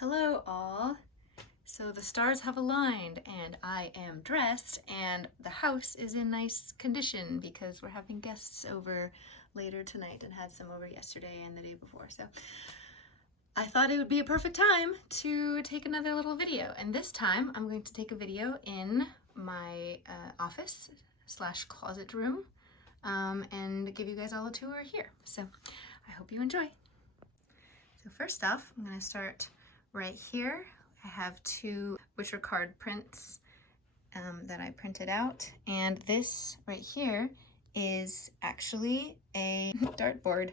Hello all. So the stars have aligned and I am dressed and the house is in nice condition because we're having guests over later tonight and had some over yesterday and the day before. So I thought it would be a perfect time to take another little video, and this time I'm going to take a video in my office slash closet room and give you guys all a tour here. So I hope you enjoy. So first off, I'm going to start right here. I have two Wisher card prints that I printed out, and this right here is actually a dartboard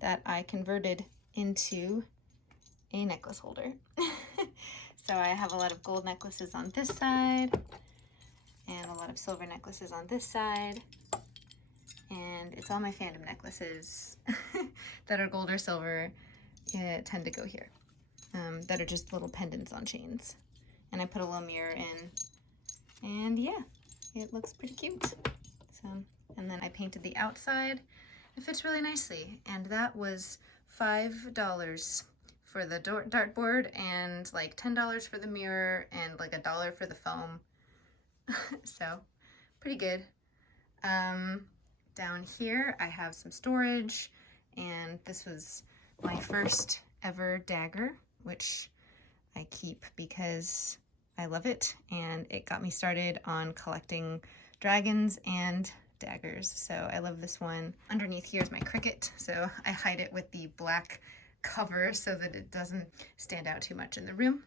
that I converted into a necklace holder. So I have a lot of gold necklaces on this side and a lot of silver necklaces on this side, and it's all my fandom necklaces that are gold or silver tend to go here. That are just little pendants on chains. And I put a little mirror in, and yeah, it looks pretty cute. So, and then I painted the outside. It fits really nicely, and that was $5 for the dartboard and like $10 for the mirror and like $1 for the foam. So pretty good. Down here I have some storage, and this was my first ever dagger, which I keep because I love it, and it got me started on collecting dragons and daggers. So I love this one. Underneath here is my cricket, so I hide it with the black cover so that it doesn't stand out too much in the room.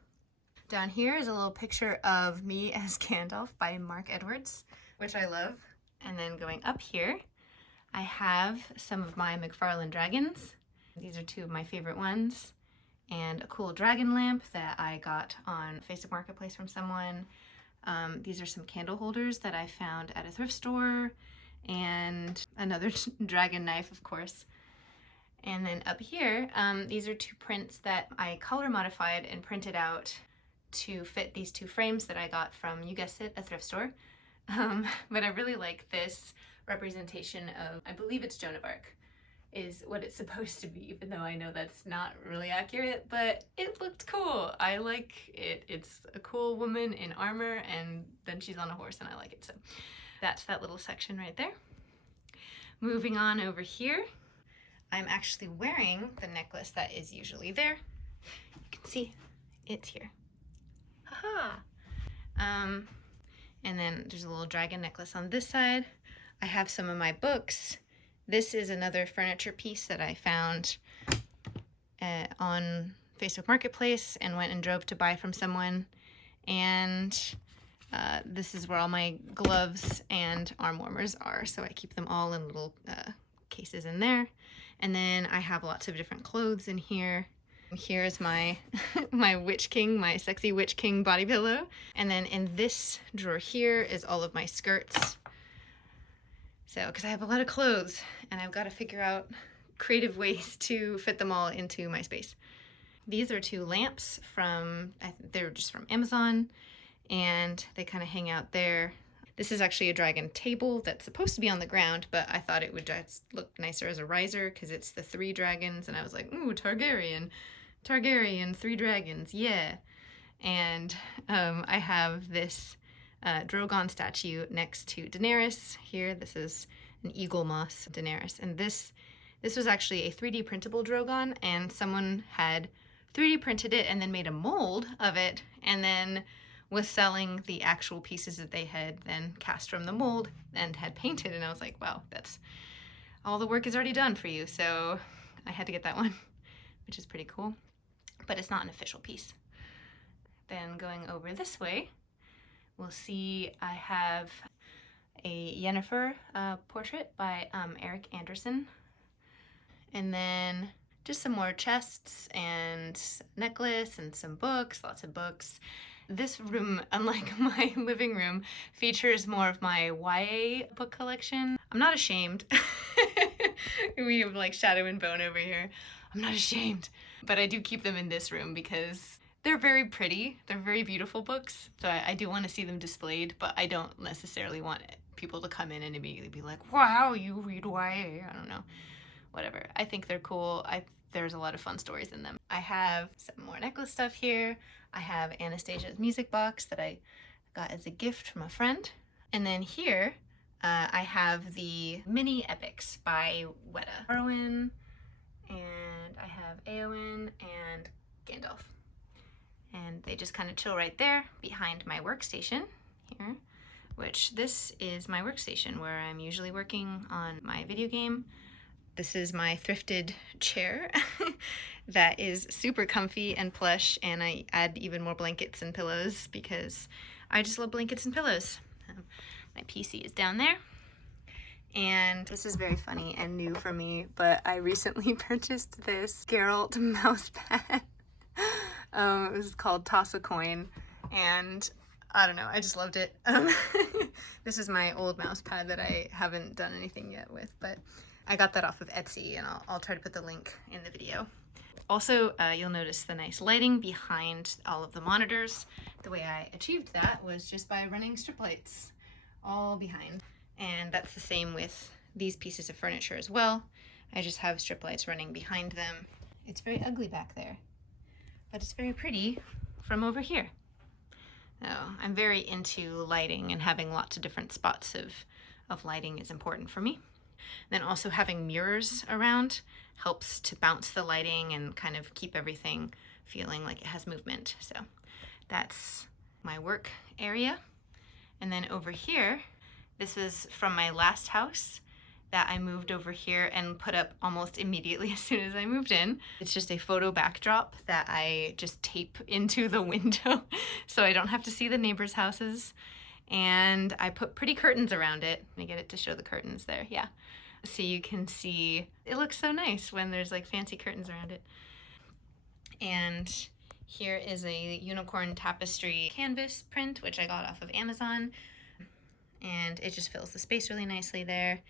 Down here is a little picture of me as Gandalf by Mark Edwards, which I love. And then going up here, I have some of my McFarlane dragons. These are two of my favorite ones, and a cool dragon lamp that I got on Facebook Marketplace from someone. These are some candle holders that I found at a thrift store, and another dragon knife, of course. And then up here, these are two prints that I color modified and printed out to fit these two frames that I got from, you guessed it, a thrift store. But I really like this representation of, I believe it's Joan of Arc, is what it's supposed to be, even though I know that's not really accurate, but it looked cool. I like it. It's a cool woman in armor, and then she's on a horse, and I like it. So that's that little section right there. Moving on over here, I'm actually wearing the necklace that is usually there. You can see it's here. Haha! And then there's a little dragon necklace on this side. I have some of my books. This is another furniture piece that I found on Facebook Marketplace and went and drove to buy from someone. And this is where all my gloves and arm warmers are. So I keep them all in little cases in there. And then I have lots of different clothes in here. Here's my my Witch King, my sexy Witch King body pillow. And then in this drawer here is all of my skirts. So, because I have a lot of clothes and I've got to figure out creative ways to fit them all into my space. These are two lamps from, they're just from Amazon, and they kind of hang out there. This is actually a dragon table that's supposed to be on the ground, but I thought it would just look nicer as a riser because it's the 3 dragons, and I was like, ooh, Targaryen, 3 dragons, yeah. And I have this Drogon statue next to Daenerys here. This is an eagle moss Daenerys, and this was actually a 3D printable Drogon, and someone had 3D printed it and then made a mold of it, and then was selling the actual pieces that they had then cast from the mold and had painted. And I was like, wow, that's all the work is already done for you. So I had to get that one, which is pretty cool, but it's not an official piece. Then going over this way, we'll see I have a Yennefer portrait by Eric Anderson. And then just some more chests and necklace and some books, lots of books. This room, unlike my living room, features more of my YA book collection. I'm not ashamed. We have like Shadow and Bone over here. I'm not ashamed. But I do keep them in this room because they're very pretty. They're very beautiful books. So I do want to see them displayed, but I don't necessarily want people to come in and immediately be like, wow, you read YA. I don't know. Whatever. I think they're cool. there's a lot of fun stories in them. I have some more necklace stuff here. I have Anastasia's music box that I got as a gift from a friend. And then here, I have the mini epics by Weta. Arwen, and I have Eowyn and Gandalf. And they just kind of chill right there behind my workstation here, which this is my workstation where I'm usually working on my video game. This is my thrifted chair that is super comfy and plush, and I add even more blankets and pillows because I just love blankets and pillows. My PC is down there. And this is very funny and new for me, but I recently purchased this Geralt mouse pad. It was called Toss a Coin, and I don't know, I just loved it. This is my old mouse pad that I haven't done anything yet with, but I got that off of Etsy, and I'll try to put the link in the video. Also, you'll notice the nice lighting behind all of the monitors. The way I achieved that was just by running strip lights all behind. And that's the same with these pieces of furniture as well. I just have strip lights running behind them. It's very ugly back there, but it's very pretty from over here. Oh, I'm very into lighting, and having lots of different spots of lighting is important for me. Then also having mirrors around helps to bounce the lighting and kind of keep everything feeling like it has movement. So that's my work area. And then over here, this was from my last house that I moved over here and put up almost immediately as soon as I moved in. It's just a photo backdrop that I just tape into the window so I don't have to see the neighbors' houses. And I put pretty curtains around it. Let me get it to show the curtains there, yeah. So you can see, it looks so nice when there's like fancy curtains around it. And here is a unicorn tapestry canvas print, which I got off of Amazon. And it just fills the space really nicely there.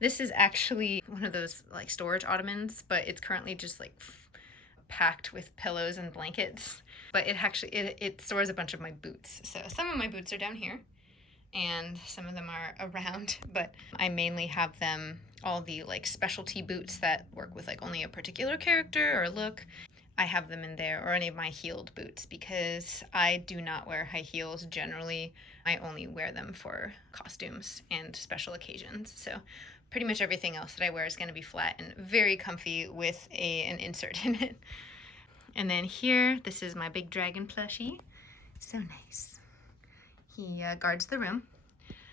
This is actually one of those like storage ottomans, but it's currently just like packed with pillows and blankets. But it stores a bunch of my boots. So some of my boots are down here and some of them are around, but I mainly have them, all the like specialty boots that work with like only a particular character or look. I have them in there, or any of my heeled boots, because I do not wear high heels generally. I only wear them for costumes and special occasions. So pretty much everything else that I wear is going to be flat and very comfy with an insert in it. And then here, this is my big dragon plushie. So nice. He guards the room.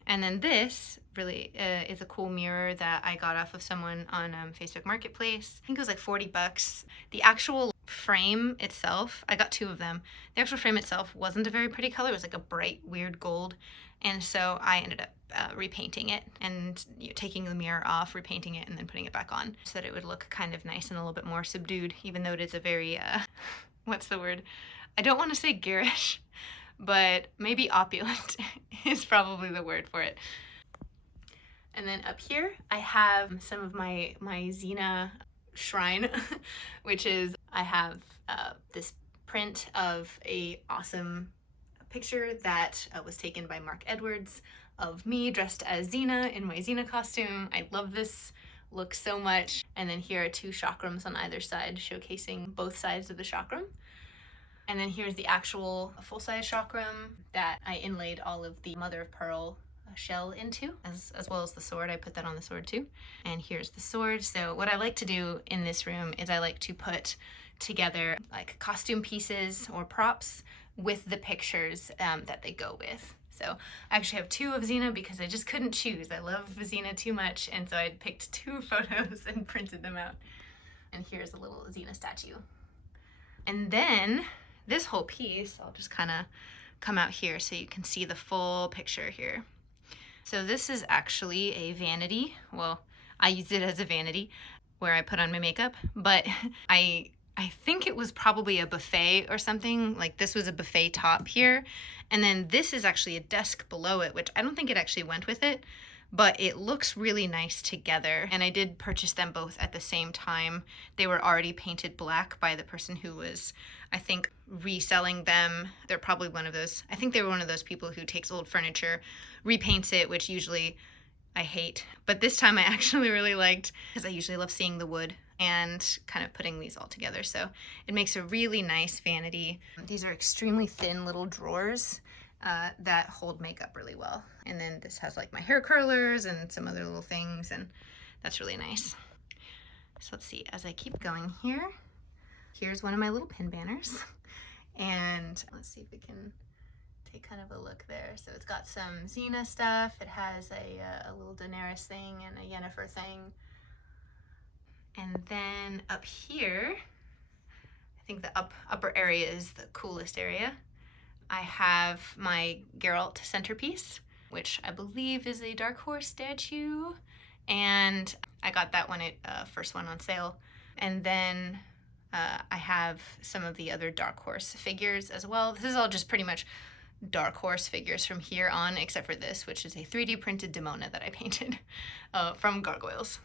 And then this really is a cool mirror that I got off of someone on Facebook Marketplace. I think it was like 40 bucks. The actual frame itself, I got two of them. The actual frame itself wasn't a very pretty color. It was like a bright, weird gold. And so I ended up repainting it and taking the mirror off, repainting it, and then putting it back on so that it would look kind of nice and a little bit more subdued, even though it is a very, what's the word? I don't want to say garish, but maybe opulent is probably the word for it. And then up here, I have some of my Zena shrine, which is, I have this print of a awesome picture that was taken by Mark Edwards of me dressed as Zena in my Zena costume. I love this look so much. And then here are two chakrams on either side, showcasing both sides of the chakram. And then here's the actual full-size chakram that I inlaid all of the mother of pearl shell into, as well as the sword. I put that on the sword too. And here's the sword. So what I like to do in this room is I like to put together like costume pieces or props with the pictures that they go with. So I actually have two of Zena because I just couldn't choose. I love Zena too much, and so I picked two photos and printed them out. And here's a little Zena statue. And then this whole piece, I'll just kind of come out here so you can see the full picture here. So this is actually a vanity. Well, I used it as a vanity where I put on my makeup, but I think it was probably a buffet or something. Like this was a buffet top here. And then this is actually a desk below it, which I don't think it actually went with it, but it looks really nice together. And I did purchase them both at the same time. They were already painted black by the person who was, I think, reselling them. They're probably one of those, I think they were one of those people who takes old furniture, repaints it, which usually I hate. But this time I actually really liked, because I usually love seeing the wood and kind of putting these all together. So it makes a really nice vanity. These are extremely thin little drawers that hold makeup really well. And then this has like my hair curlers and some other little things, and that's really nice. So let's see, as I keep going here, here's one of my little pin banners. And let's see if we can take kind of a look there. So it's got some Zena stuff. It has a little Daenerys thing and a Yennefer thing. And then up here, I think the upper area is the coolest area. I have my Geralt centerpiece, which I believe is a Dark Horse statue. And I got that when it first went on sale. And then I have some of the other Dark Horse figures as well. This is all just pretty much Dark Horse figures from here on, except for this, which is a 3D printed Demona that I painted from Gargoyles.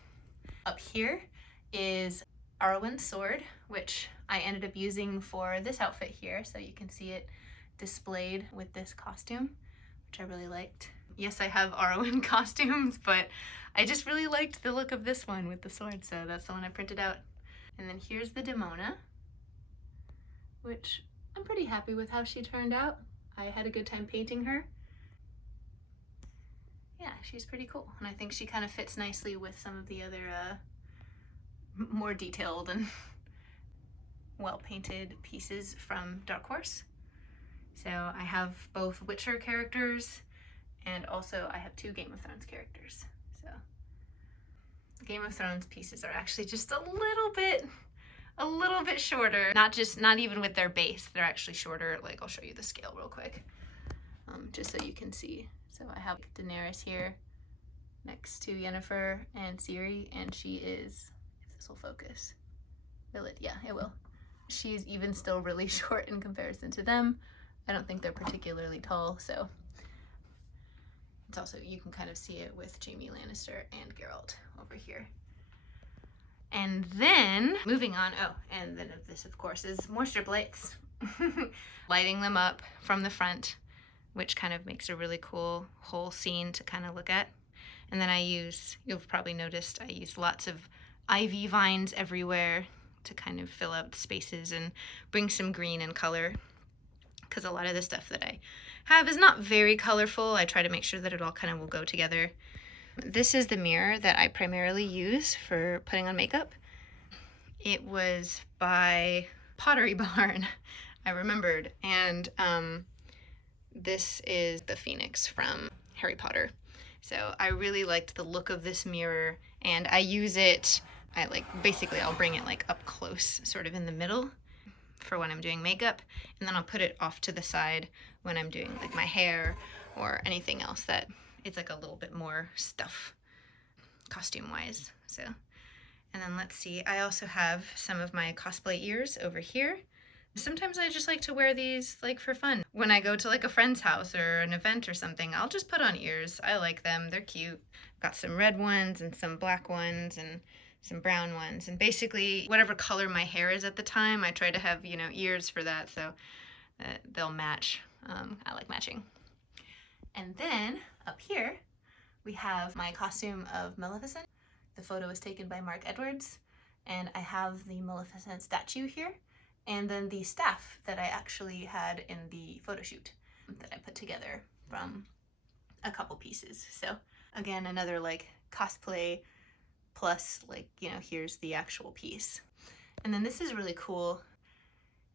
Up here is Arwen's sword, which I ended up using for this outfit here, so you can see it displayed with this costume, which I really liked. Yes, I have Arwen costumes, but I just really liked the look of this one with the sword, so that's the one I printed out. And then here's the Demona, which I'm pretty happy with how she turned out. I had a good time painting her. Yeah, she's pretty cool. And I think she kind of fits nicely with some of the other more detailed and well-painted pieces from Dark Horse. So I have both Witcher characters, and also I have 2 Game of Thrones characters. So the Game of Thrones pieces are actually just a little bit shorter. Not even with their base, they're actually shorter. Like, I'll show you the scale real quick, just so you can see. So I have Daenerys here next to Yennefer and Ciri, and she is, if this will focus, will it? Yeah, it will. She's even still really short in comparison to them. I don't think they're particularly tall, so it's also, you can kind of see it with Jaime Lannister and Geralt over here. And then, moving on, oh, and then this, of course, is moisture blights. Lighting them up from the front, which kind of makes a really cool whole scene to kind of look at. And then I use, you've probably noticed, I use lots of ivy vines everywhere to kind of fill out the spaces and bring some green and color, because a lot of the stuff that I have is not very colorful. I try to make sure that it all kind of will go together. This is the mirror that I primarily use for putting on makeup. It was by Pottery Barn, I remembered, and this is the Phoenix from Harry Potter. So I really liked the look of this mirror, and I use it, basically I'll bring it like up close, sort of in the middle for when I'm doing makeup, and then I'll put it off to the side when I'm doing like my hair or anything else that it's like a little bit more stuff costume wise. So, and then let's see, I also have some of my cosplay ears over here. Sometimes I just like to wear these like for fun. When I go to like a friend's house or an event or something, I'll just put on ears. I like them, they're cute. Got some red ones and some black ones and some brown ones, and basically whatever color my hair is at the time, I try to have, you know, ears for that, so they'll match. I like matching. And then up here we have my costume of Maleficent. The photo was taken by Mark Edwards, and I have the Maleficent statue here, and then the staff that I actually had in the photo shoot that I put together from a couple pieces. So again, another like cosplay plus, like, you know, here's the actual piece. And then this is really cool.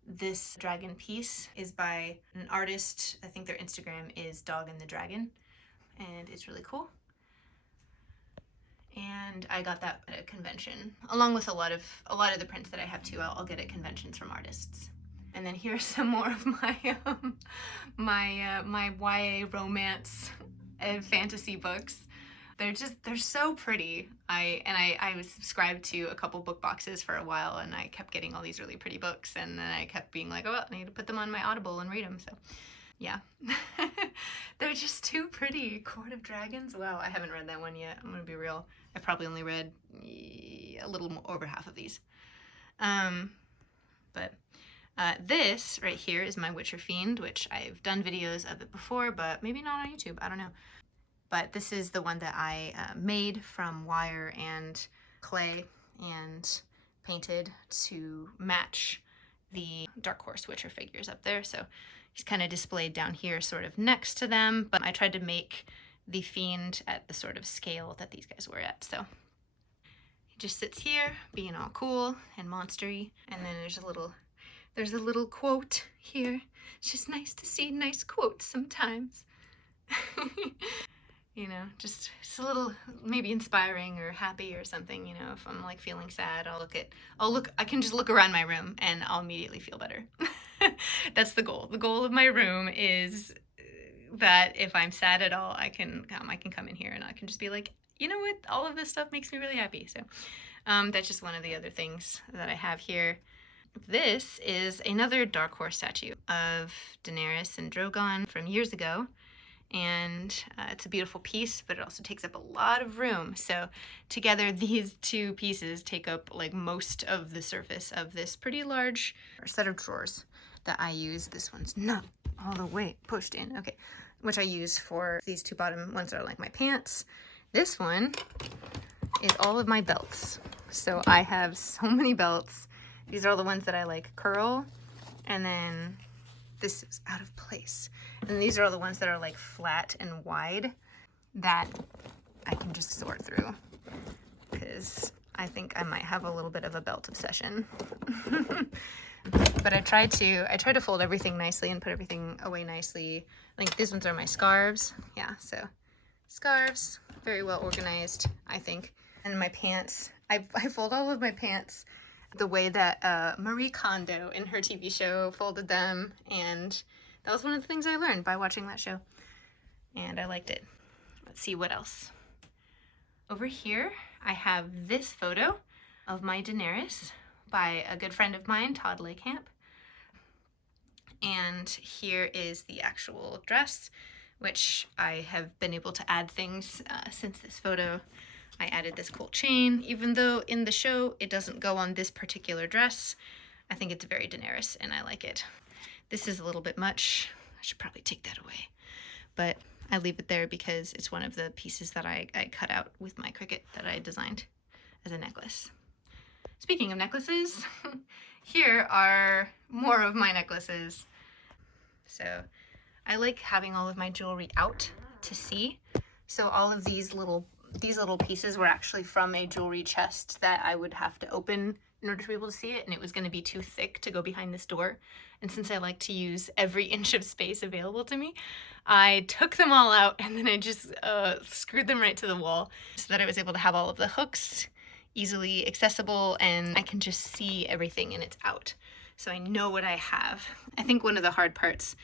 This dragon piece is by an artist. I think their Instagram is Dog and the Dragon, and it's really cool. And I got that at a convention, along with a lot of the prints that I have too. I'll get at conventions from artists. And then here's some more of my my YA romance and fantasy books. They're so pretty. I was subscribed to a couple book boxes for a while, and I kept getting all these really pretty books, and then I kept being like, oh, I need to put them on my Audible and read them. So yeah. They're just too pretty. Court of Dragons. Wow, I haven't read that one yet. I'm gonna be real. I probably only read a little more, over half of these. But this right here is my Witcher Fiend, which I've done videos of it before, but maybe not on YouTube. I don't know. But this is the one that I made from wire and clay, and painted to match the Dark Horse Witcher figures up there. So he's kind of displayed down here sort of next to them, but I tried to make the Fiend at the sort of scale that these guys were at. So he just sits here being all cool and monstery. And then there's a little quote here. It's just nice to see nice quotes sometimes. You know, just a little maybe inspiring or happy or something. You know, if I'm like feeling sad, I can just look around my room and I'll immediately feel better. That's the goal. The goal of my room is that if I'm sad at all, I can come in here and I can just be like, you know what, all of this stuff makes me really happy. So that's just one of the other things that I have here. This is another Dark Horse statue of Daenerys and Drogon from years ago. And it's a beautiful piece, but it also takes up a lot of room. So together, these two pieces take up like most of the surface of this pretty large set of drawers that I use. This one's not all the way pushed in, okay, which I use for these two bottom ones that are like my pants. This one is all of my belts. So I have so many belts. These are all the ones that I like curl, and then this is out of place. And these are all the ones that are like flat and wide that I can just sort through, because I think I might have a little bit of a belt obsession. But I try to fold everything nicely and put everything away nicely. Like these ones are my scarves. Yeah, so scarves, very well organized, I think. And my pants, I fold all of my pants the way that Marie Kondo in her TV show folded them, and that was one of the things I learned by watching that show, and I liked it. Let's see what else. Over here, I have this photo of my Daenerys by a good friend of mine, Todd Lakehamp. And here is the actual dress, which I have been able to add things since this photo. I added this cool chain, even though in the show it doesn't go on this particular dress. I think it's very Daenerys and I like it. This is a little bit much. I should probably take that away. But I leave it there because it's one of the pieces that I cut out with my Cricut that I designed as a necklace. Speaking of necklaces, here are more of my necklaces. So I like having all of my jewelry out to see. So all of these little pieces were actually from a jewelry chest that I would have to open in order to be able to see it, and it was going to be too thick to go behind this door. And since I like to use every inch of space available to me, I took them all out and then I just screwed them right to the wall so that I was able to have all of the hooks easily accessible and I can just see everything and it's out. So I know what I have. I think one of the hard parts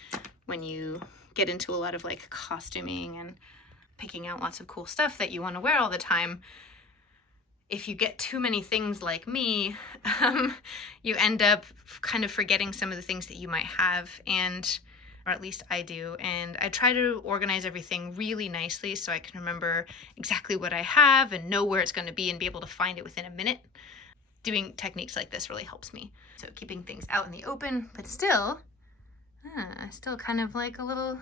when you get into a lot of like costuming and picking out lots of cool stuff that you want to wear all the time, if you get too many things like me, you end up kind of forgetting some of the things that you might have, or at least I do, and I try to organize everything really nicely so I can remember exactly what I have and know where it's going to be and be able to find it within a minute. Doing techniques like this really helps me. So keeping things out in the open, but still kind of like a little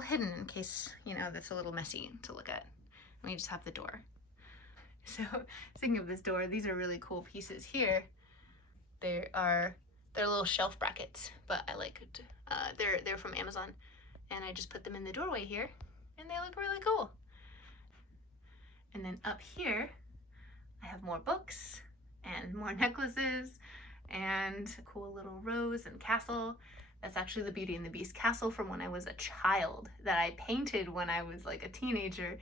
hidden in case, you know, that's a little messy to look at when you just have the door. So speaking of this door, these are really cool pieces here. They're little shelf brackets, but I like it. They're from Amazon, and I just put them in the doorway here, and they look really cool. And then up here, I have more books and more necklaces and a cool little rose and castle. That's actually the Beauty and the Beast castle from when I was a child that I painted when I was like a teenager.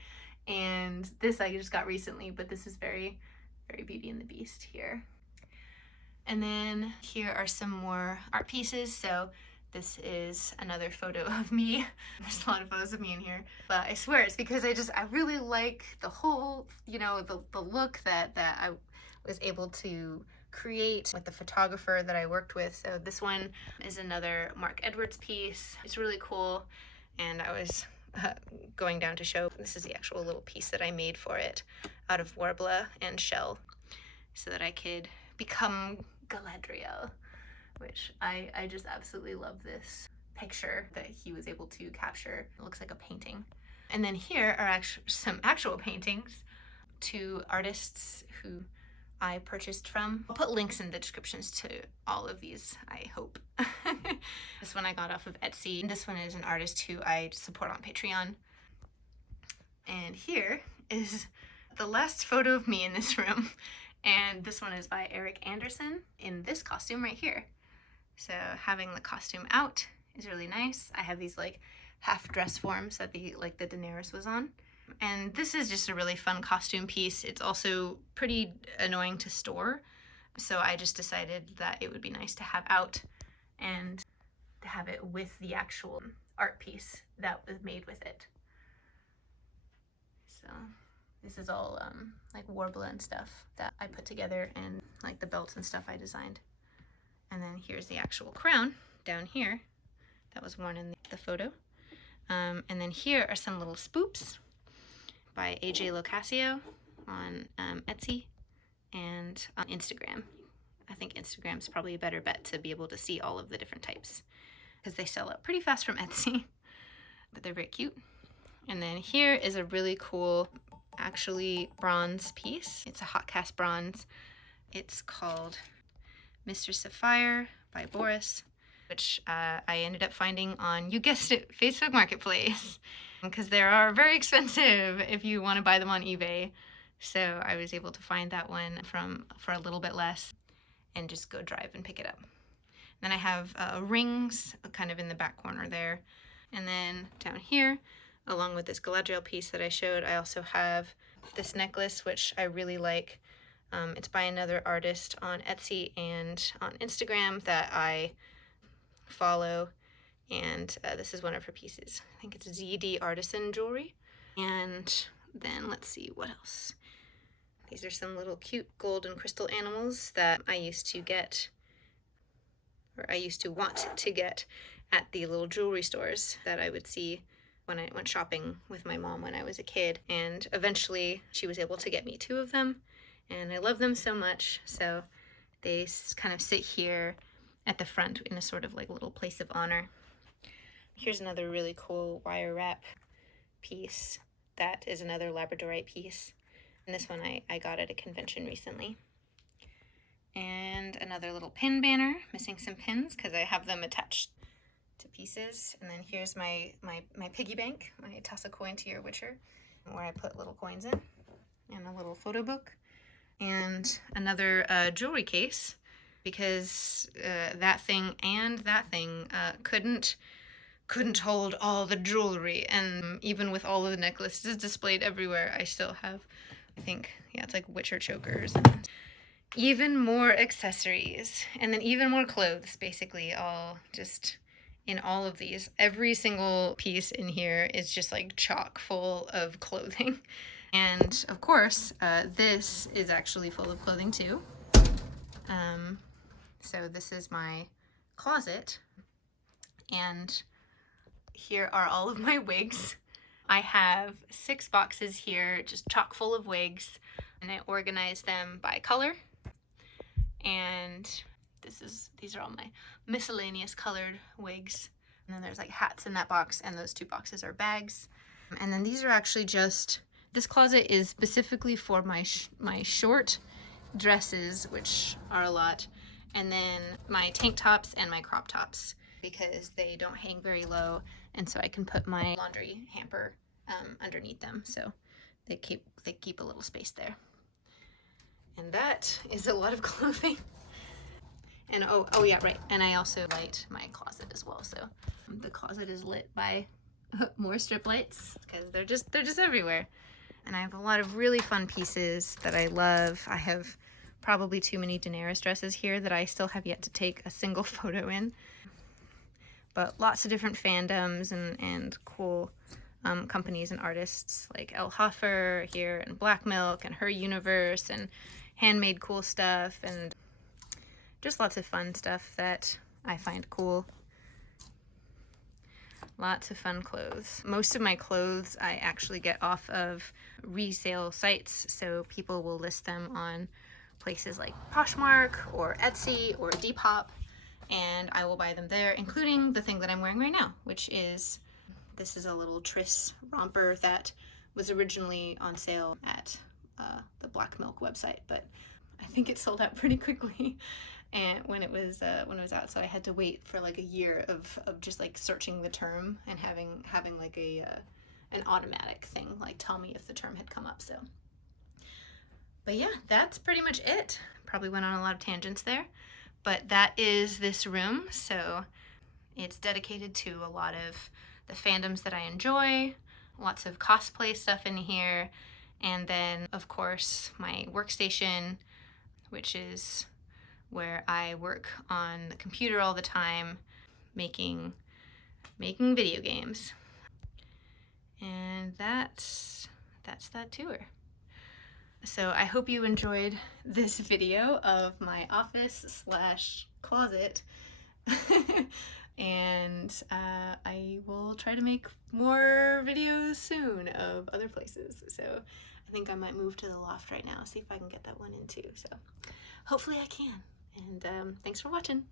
And this I just got recently, but this is very, very Beauty and the Beast here. And then here are some more art pieces. So this is another photo of me. There's a lot of photos of me in here, but I swear it's because I really like the whole, you know, the look that I was able to create with the photographer that I worked with. So this one is another Mark Edwards piece. It's really cool, and I was going down to show. This is the actual little piece that I made for it out of Warbler and shell so that I could become Galadriel, which I just absolutely love this picture that he was able to capture. It looks like a painting. And then here are some actual paintings to artists who I purchased from. I'll put links in the descriptions to all of these, I hope. This one I got off of Etsy. This one is an artist who I support on Patreon. And here is the last photo of me in this room. And this one is by Eric Anderson in this costume right here. So having the costume out is really nice. I have these like half dress forms that the Daenerys was on. And this is just a really fun costume piece. It's also pretty annoying to store. So I just decided that it would be nice to have out and to have it with the actual art piece that was made with it. So this is all like Warbler and stuff that I put together, and like the belts and stuff I designed. And then here's the actual crown down here that was worn in the photo. And then here are some little spoops by AJ Locascio on Etsy and on Instagram. I think Instagram's probably a better bet to be able to see all of the different types because they sell out pretty fast from Etsy, but they're very cute. And then here is a really cool, actually bronze piece. It's a hot cast bronze. It's called Mr. Sapphire by Boris, which I ended up finding on, you guessed it, Facebook Marketplace, because they are very expensive if you want to buy them on eBay. So I was able to find that one for a little bit less and just go drive and pick it up. Then I have rings kind of in the back corner there. And then down here, along with this Galadriel piece that I showed, I also have this necklace, which I really like. It's by another artist on Etsy and on Instagram that I follow. And this is one of her pieces. I think it's ZD Artisan Jewelry. And then let's see what else. These are some little cute gold and crystal animals that I used to get, or I used to want to get at the little jewelry stores that I would see when I went shopping with my mom when I was a kid. And eventually she was able to get me 2 of them, and I love them so much. So they kind of sit here at the front in a sort of like little place of honor. Here's another really cool wire wrap piece. That is another Labradorite piece. And this one I got at a convention recently. And another little pin banner, missing some pins because I have them attached to pieces. And then here's my piggy bank, my toss a coin to your Witcher, where I put little coins in, and a little photo book, and another jewelry case, because that thing and that thing couldn't hold all the jewelry. And even with all of the necklaces displayed everywhere, I still have, I think, yeah, it's like Witcher chokers and even more accessories, and then even more clothes, basically all just in all of these. Every single piece in here is just like chock full of clothing. And of course, this is actually full of clothing too. So this is my closet, and here are all of my wigs. I have 6 boxes here, just chock full of wigs, and I organized them by color. And these are all my miscellaneous colored wigs. And then there's like hats in that box, and those 2 boxes are bags. And then these are actually just, this closet is specifically for my short dresses, which are a lot, and then my tank tops and my crop tops, because they don't hang very low, and so I can put my laundry hamper underneath them, so they keep a little space there. And that is a lot of clothing. And oh yeah, right. And I also light my closet as well, so the closet is lit by more strip lights because they're just everywhere. And I have a lot of really fun pieces that I love. I have probably too many Daenerys dresses here that I still have yet to take a single photo in. But lots of different fandoms and cool companies and artists like Elle Hoffer here, and Black Milk, and Her Universe, and handmade cool stuff, and just lots of fun stuff that I find cool. Lots of fun clothes. Most of my clothes I actually get off of resale sites, so people will list them on places like Poshmark or Etsy or Depop, and I will buy them there, including the thing that I'm wearing right now, which is, this is a little Triss romper that was originally on sale at the Black Milk website, but I think it sold out pretty quickly, and when it was out, so I had to wait for like a year of just like searching the term and having like a an automatic thing like tell me if the term had come up. So, but yeah, that's pretty much it. Probably went on a lot of tangents there, but that is this room. So it's dedicated to a lot of the fandoms that I enjoy, lots of cosplay stuff in here, and then of course my workstation, which is where I work on the computer all the time, making video games. And that's that tour. So I hope you enjoyed this video of my office / closet. And I will try to make more videos soon of other places. So I think I might move to the loft right now, see if I can get that one in too. So hopefully I can. And thanks for watching.